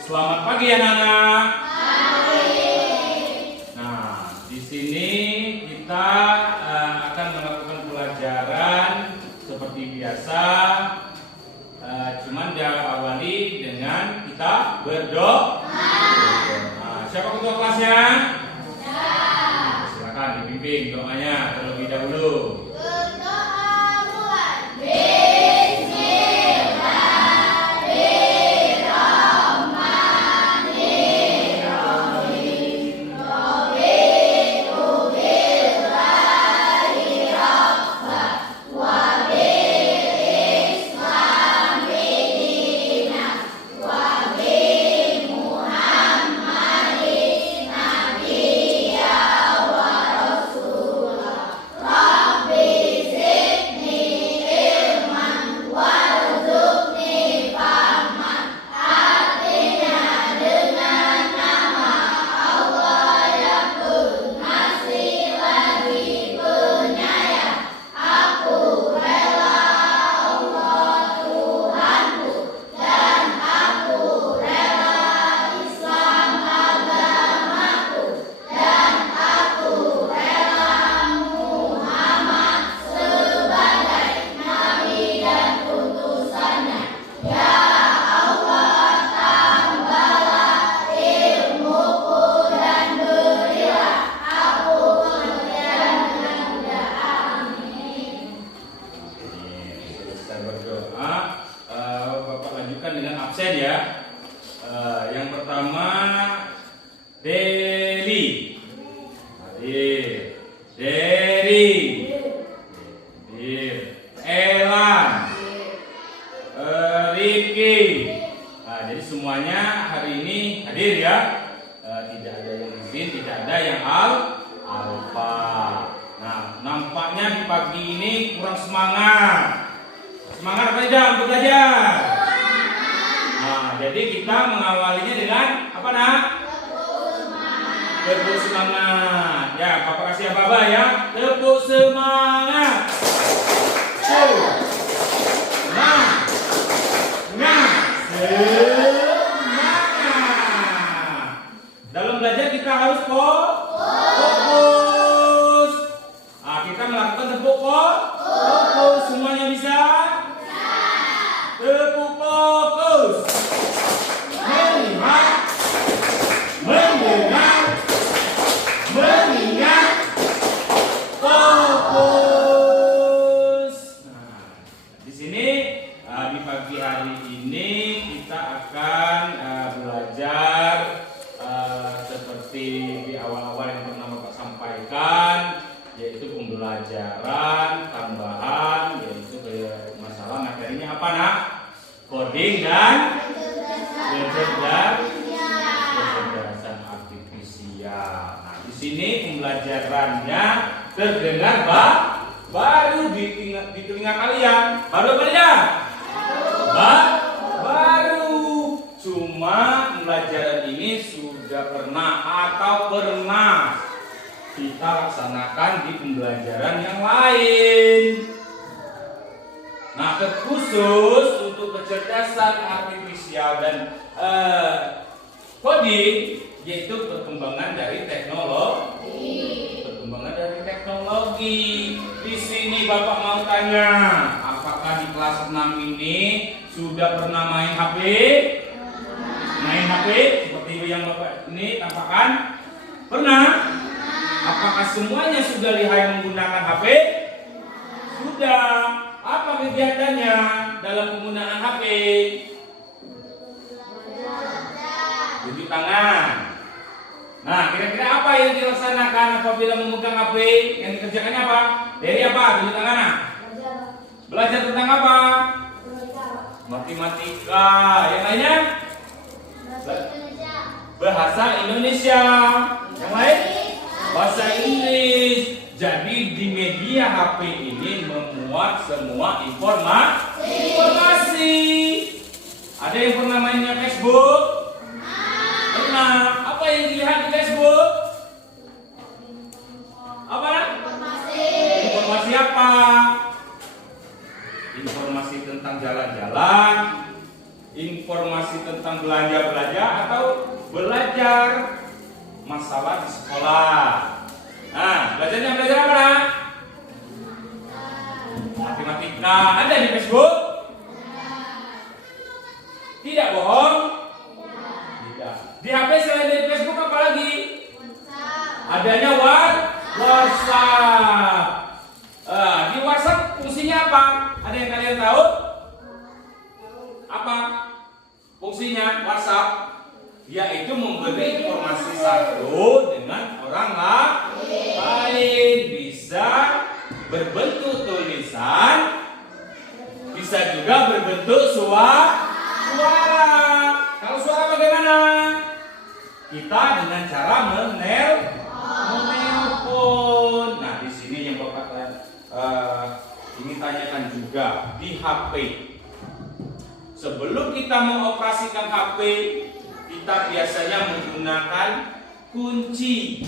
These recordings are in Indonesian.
Selamat pagi anak-anak. Nah, di sini kita akan melakukan pelajaran seperti biasa. Cuman diawali dengan kita berdoa. Nah, siapa ketua kelasnya? Silakan dibimbing doanya terlebih dahulu. Dengan absen ya. Yang pertama Deli, Deri, Elan, Riki. Nah, jadi semuanya hari ini hadir ya. Tidak ada yang izin, tidak ada yang alfa. Nah, nampaknya di pagi ini kurang semangat. Semangat apa tidak untuk belajar? Nah, jadi kita mengawalinya dengan apa nak? Tepuk semangat. Ya, Papa kasih apa ya? Tepuk semangat. Semangat. Dalam belajar kita harus fokus. Nah, kita melakukan tepuk fokus. Semuanya bisa? Tepuk fokus. Mengingat, fokus. Nah, di sini di pagi hari ini kita akan belajar seperti di awal-awal yang pernah Bapak sampaikan, yaitu pembelajaran tambahan, yaitu masalah materinya apa nak? Coding dan kecerdasan artifisial. Nah, di sini pembelajarannya terdengar baru di telinga kalian. Baru apa tidak? Baru. Cuma pembelajaran ini sudah pernah kita laksanakan di pembelajaran yang lain. Nah, terkhusus untuk kecerdasan artifisial dan coding, yaitu perkembangan dari teknologi. Di sini Bapak mau tanya, apakah di kelas 6 ini sudah pernah main HP? Main HP seperti yang Bapak ini tampakkan? Pernah? Apakah semuanya sudah lihai menggunakan HP? Sudah. Apa kegiatannya dalam penggunaan HP? Cuci tangan. Nah, kira-kira apa yang dilaksanakan apabila memegang HP? Yang dikerjakannya apa? Dari apa? Cuci tangan. Belajar tentang apa? Matematika. Yang lainnya? Bahasa Indonesia. Yang lain? Bahasa Inggris. Jadi di media HP ini memuat semua informasi. Ada yang pernah mainnya Facebook? Pernah. Apa yang dilihat di Facebook? Apa? Informasi apa? Informasi tentang jalan-jalan, informasi tentang belanja atau belajar masalah di sekolah. Nah, belajarnya belajar apa nak? Matematika. Ada di Facebook? Tidak bohong? Tidak. Di HP selain dari Facebook apa lagi? Adanya WhatsApp. Di WhatsApp fungsinya apa? Ada yang kalian tahu? Apa fungsinya WhatsApp? Yaitu memberi informasi satu dengan orang lain. Bisa berbentuk tulisan, bisa juga berbentuk suara. Kalau suara bagaimana? Kita dengan cara menelpon. Nah, di sini yang Bapak ingin tanyakan juga di HP. Sebelum kita mengoperasikan HP, kita biasanya menggunakan kunci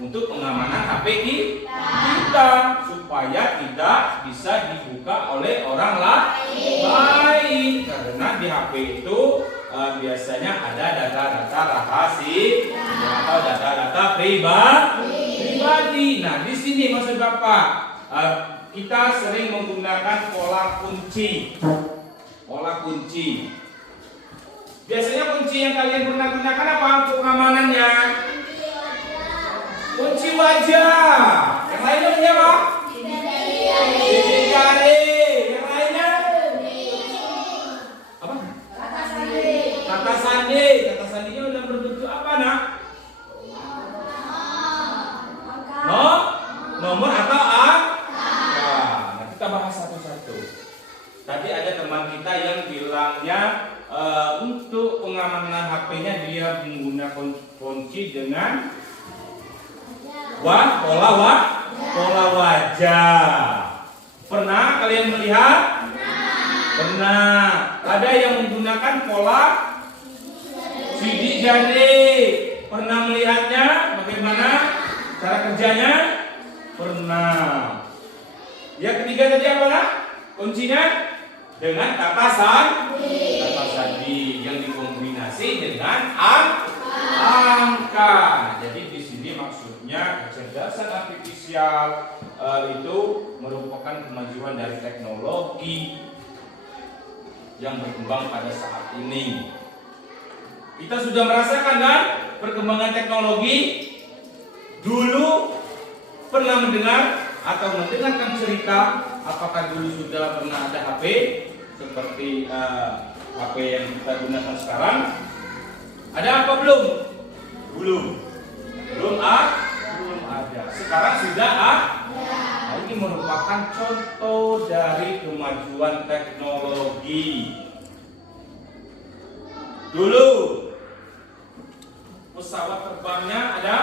untuk pengamanan HP kita supaya tidak bisa dibuka oleh orang lain. Karena di HP itu biasanya ada data-data rahasia atau data-data pribadi. Nah, di sini maksud Bapak, kita sering menggunakan pola kunci. Biasanya kunci yang kalian pernah gunakan apa untuk pengamanannya? Kunci wajah. Yang lainnya punya apa? Sidik jari. Yang lainnya? Apa? Kata sandi. Kata sandinya udah berbentuk apa nak? Nomor atau angka. Nah, kita bahas satu-satu. Tadi ada teman kita yang bilangnya untuk pengamanan HP-nya dia menggunakan kunci dengan pola wajah. Pernah kalian melihat? Pernah. Ada yang menggunakan pola sidik jari. Pernah melihatnya? Bagaimana cara kerjanya? Pernah. Yang ketiga tadi apa nak? Kuncinya dengan kata sandi yang dikombinasi dengan angka. Jadi di sini maksudnya kecerdasan artifisial itu merupakan kemajuan dari teknologi yang berkembang pada saat ini. Kita sudah merasakan kan perkembangan teknologi. Dulu pernah mendengar atau mendengarkan cerita, apakah dulu sudah pernah ada HP seperti HP yang kita gunakan sekarang? Ada apa belum? Belum ada. Sekarang sudah Nah, ini merupakan contoh dari kemajuan teknologi. Dulu pesawat terbangnya ada?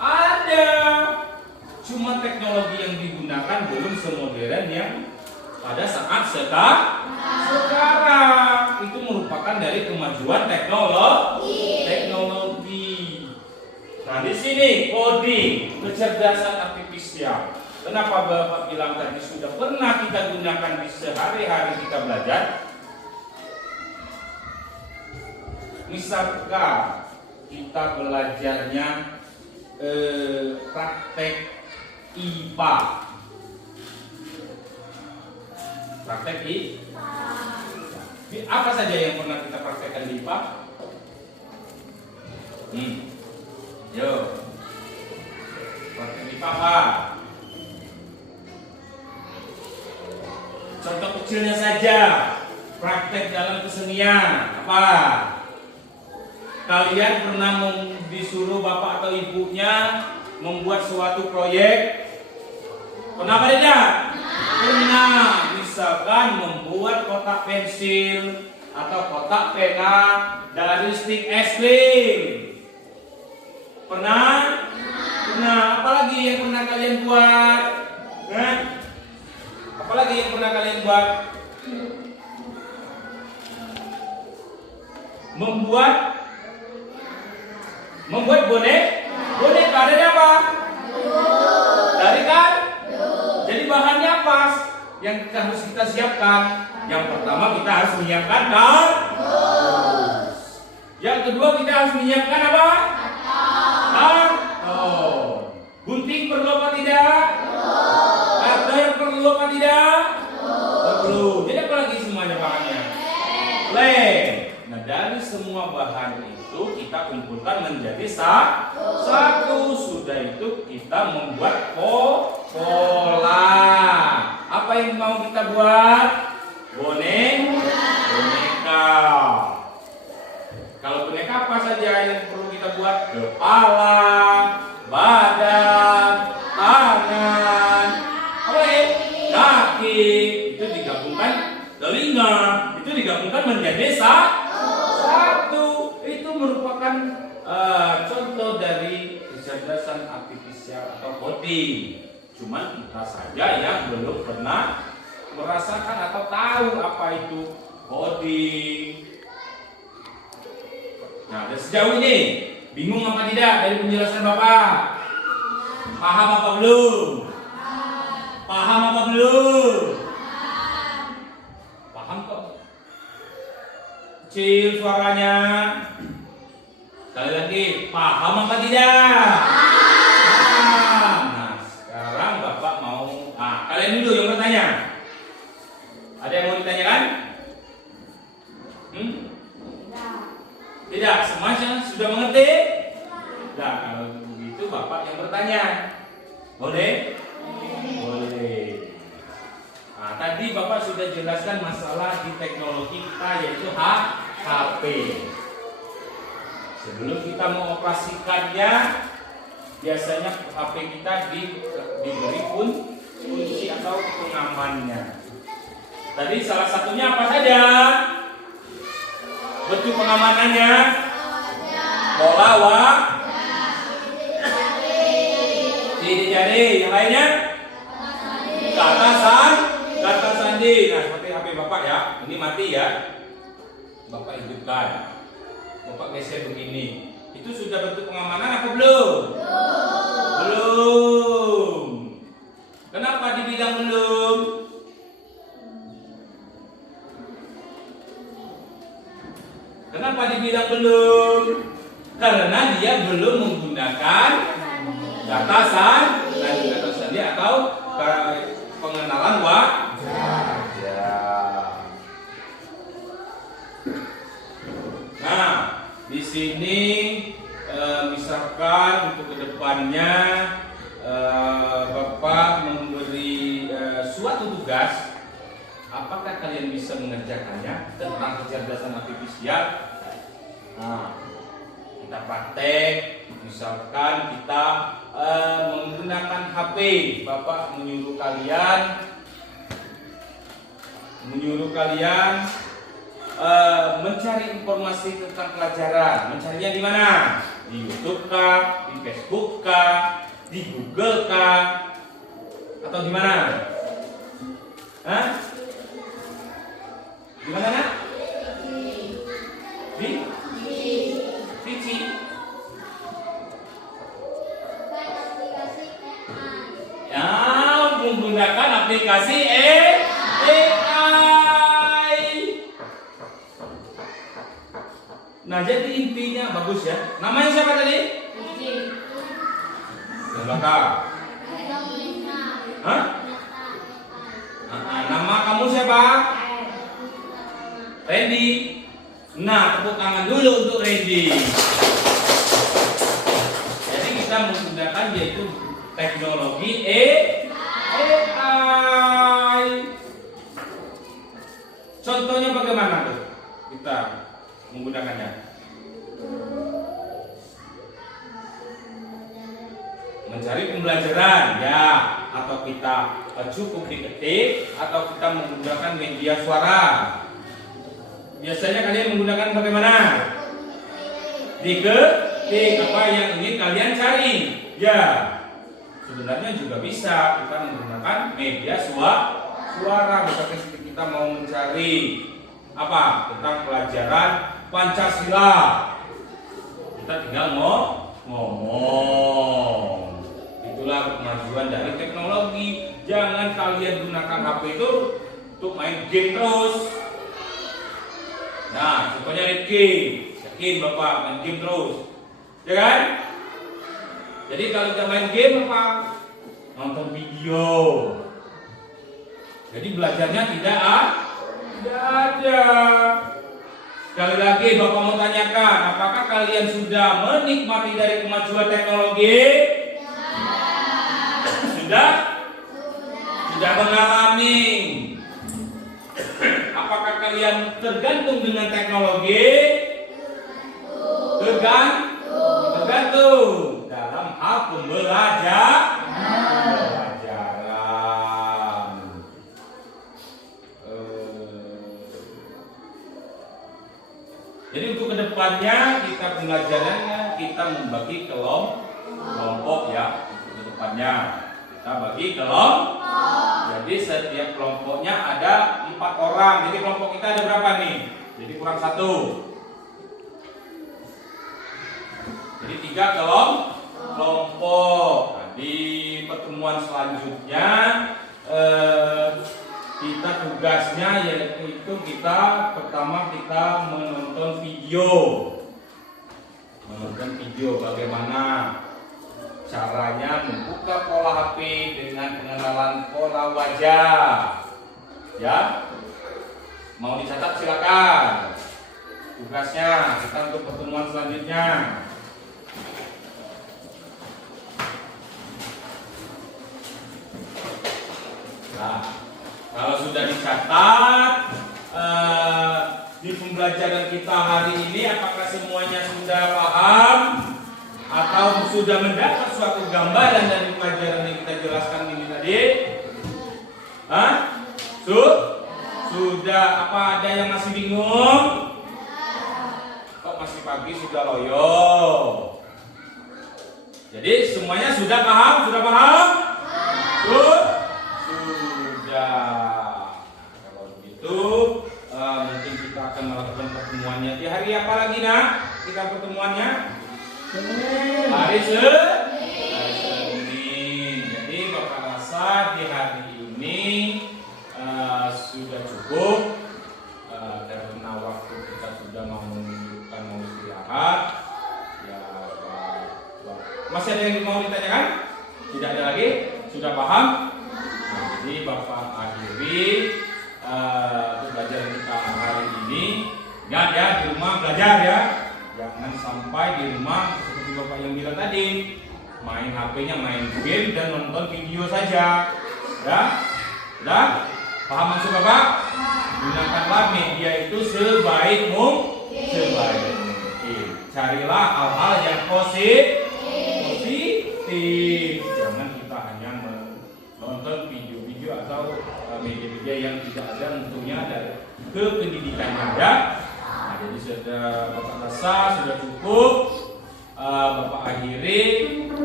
Ada. Cuma teknologi yang digunakan belum semodern yang pada saat sekarang. Itu merupakan dari kemajuan teknologi. Nah, di sini coding, kecerdasan artifisial. Kenapa Bapak bilang tadi sudah pernah kita gunakan di sehari-hari kita belajar? Misalkan kita belajarnya praktek IPA. Apa saja yang pernah kita praktekkan di IPA? Yo, praktek IPA apa? Contoh kecilnya saja, praktek dalam kesenian apa? Kalian pernah disuruh bapak atau ibunya membuat suatu proyek? Pernah apa tidak? Pernah. Misalkan membuat kotak pensil atau kotak pena dari stik es krim. Pernah? Pernah. Apalagi yang pernah kalian buat? Apalagi yang pernah kalian buat? Membuat boneka dari apa? Dari kan? Jadi bahannya apa yang harus kita siapkan? Yang pertama kita harus menyiapkan kardus. Yang kedua kita harus menyiapkan apa? Karton. Gunting perlu apa tidak? Cutter perlu apa tidak? Perlu. Jadi apa lagi semuanya bahannya? Lem. Nah dari semua bahan itu kita kumpulkan menjadi satu. Sudah itu kita membuat pola. Apa yang mau kita buat? Boneka. Kalau boneka apa saja yang perlu kita buat? Kepala, badan, tangan, apa ya? Kaki. Itu digabungkan, telinga. Itu digabungkan menjadi satu. Itu merupakan contoh dari kecerdasan artifisial atau coding. Cuman kita saja yang belum pernah merasakan atau tahu apa itu coding. Nah, dan sejauh ini bingung apa tidak dari penjelasan Bapak? Paham apa belum? Paham apa belum? Paham kok. Kecil suaranya. Sekali lagi, paham apa tidak? Paham. Nah, sekarang Bapak mau, kalian dulu yang bertanya. Ada yang mau ditanyakan? Tidak, semuanya sudah mengerti? Nah, kalau begitu Bapak yang bertanya. Boleh? Boleh. Nah, tadi Bapak sudah jelaskan masalah di teknologi kita yaitu HP. Sebelum kita mengoperasikannya, biasanya HP kita diberi kunci atau pengamannya. Tadi salah satunya apa saja? Bentuk pengamanannya? Bola, sidik jari. Yang lainnya? Kata sandi. Nah, seperti HP Bapak ya. Ini mati ya. Bapak hidupkan. Bapak geser begini. Itu sudah bentuk pengamanan apa belum? Belum. Kenapa dibilang belum? Kenapa dibilang belum? Karena dia belum menggunakan kata sandi atau pengenalan wajah. Nah, di sini misalkan untuk kedepannya Bapak memberi suatu tugas, apakah kalian bisa mengerjakannya tentang kecerdasan artifisial? Nah, kita praktek. Misalkan kita menggunakan HP, Bapak menyuruh kalian mencari informasi tentang pelajaran. Mencarinya di mana? Di YouTube kah? Di Facebook kah? Di Google kah? Atau di mana? Hah? Di mana, Nak? Di PC. Ya, menggunakan aplikasi AI. Nah, jadi intinya bagus ya. Namanya siapa tadi? Yang belakang. Hah? Nama kamu siapa? Randy. Nah, tepuk tangan dulu untuk Randy. Jadi kita menggunakan yaitu teknologi AI. Contohnya bagaimana tuh kita menggunakannya? Mencari pembelajaran ya, atau kita cukup diketik, atau kita menggunakan media suara. Biasanya kalian menggunakan bagaimana? Diketik apa yang ingin kalian cari. Ya, sebenarnya juga bisa kita menggunakan media suara. Misalkan kita mau mencari apa tentang pelajaran Pancasila, kita tinggal ngomong. Itulah kemajuan dari teknologi. Jangan kalian gunakan HP itu untuk main game terus. Nah, contohnya Rifki, yakin Bapak main game terus, ya kan? Jadi kalau kita main game apa? Nonton video. Jadi belajarnya tidak ada. Sekali lagi Bapak mau tanyakan, apakah kalian sudah menikmati dari kemajuan teknologi? Sudah mengalami. Apakah kalian tergantung dengan teknologi? Tergantung dalam hal pembelajaran. Jadi untuk kedepannya kita pembelajarannya kita membagi kelompok ya. Untuk kedepannya kita bagi kelompok. Jadi setiap kelompoknya ada 4 orang. Jadi kelompok kita ada berapa nih? Jadi kurang 1. Jadi 3 kelompok. Nah, di pertemuan selanjutnya kita tugasnya yaitu pertama kita menonton video bagaimana caranya membuka pola HP dengan pengenalan pola wajah. Ya, mau dicatat silakan. Tugasnya kita untuk pertemuan selanjutnya. Nah, kalau sudah dicatat di pembelajaran kita hari ini, apakah semuanya sudah paham atau sudah mendapat suatu gambaran dari pelajaran yang kita jelaskan ini tadi? Sudah. Apa ada yang masih bingung? Kok masih pagi sudah loyo? Jadi semuanya sudah paham? Sudah paham? Kalau begitu mungkin kita akan melakukan pertemuannya di hari apa lagi nak? Kita pertemuannya hari Senin. Jadi Bapak rasa di hari ini sudah cukup karena waktu kita sudah mau menunjukkan mau istirahat. Ya, masih ada yang mau ditanyakan? Tidak ada lagi? Sudah paham? Jadi Bapak akhiri pembelajaran kita hari ini. Ingat ya, di rumah belajar ya. Jangan sampai di rumah seperti Bapak yang bilang tadi, main HP-nya, main game dan nonton video saja. Ya? Sudah? Paham maksud Bapak? Gunakanlah media itu sebaik mungkin. Carilah hal-hal yang positif. Jangan kita hanya menonton video atau media-media yang tidak ada untungnya dari kependidikannya ya. Nah, jadi sudah Bapak rasa sudah cukup. Bapak akhiri.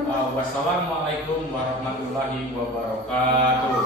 Wassalamualaikum warahmatullahi wabarakatuh.